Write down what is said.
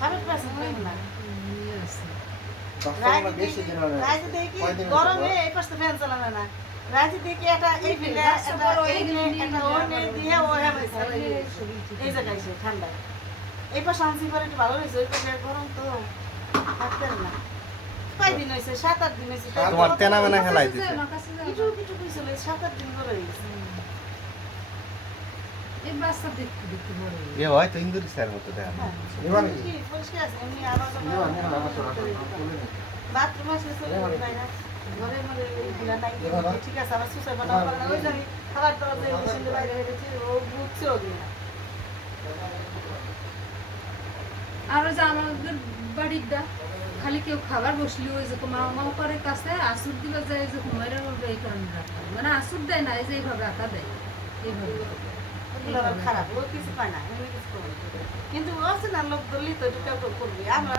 খাবার পাশে না বাচ্চাগুলো বেশি দিন হয় না। রাইতে দেখি কয়দিন হয়েছে গরমে বল? এই পাশে ফ্যান চালানো না রাইতে দেখি এটা এই ফিলে এটা এটা ওনে দিয়ে ও হেমে এই জায়গায় এসে ঠান্ডায় এই পাশে আনছি পরে একটু ভালো হয়েছে ওই পাশে গরম তো থাকতে পারে না কয়দিন হয়েছে 7-8 দিন হয়েছে তোমার তেনা মেনা খেলাই দিছে কিছু কিছু কইছিল 7-8 দিন করে হয়েছে এই বাচ্চা দেখতে দেখতে বড় এ হয় তো ইন্দুরি স্যার মতো দেখা যায়। নিবা নাকি? কি পরিষ্কার আছে এমনি আবার নিবা, নিবা, আমার ছোট ছোট তুলে নে। বাথরুম আছে চলে বাইরে ঘরে মধ্যে এইগুলা নাই নিবা না? ঠিক আছে আমার সুসাই বানাবো না ওই যে খাবার দাবার যে মেশিনের বাইরে হেঁটেছি ও বুঝছেও দিন আর যে আমাদের বাড়িটা খালি কেউ খাবার বসলি ওই যে মাও মাও করে কাছে আসুর দিবা যায় যে ঘুমাইরা বলবে এই কারণে রাখা মানে আসুর দেয় না এই যে এইভাবে রাখা দেয় এইভাবে ওগুলো আবার খারাপ ও কিছু পায় না এমনি কিছু করবে কিন্তু ও আছে না লোক ধরলি তো এটা কেউ করবি আমরা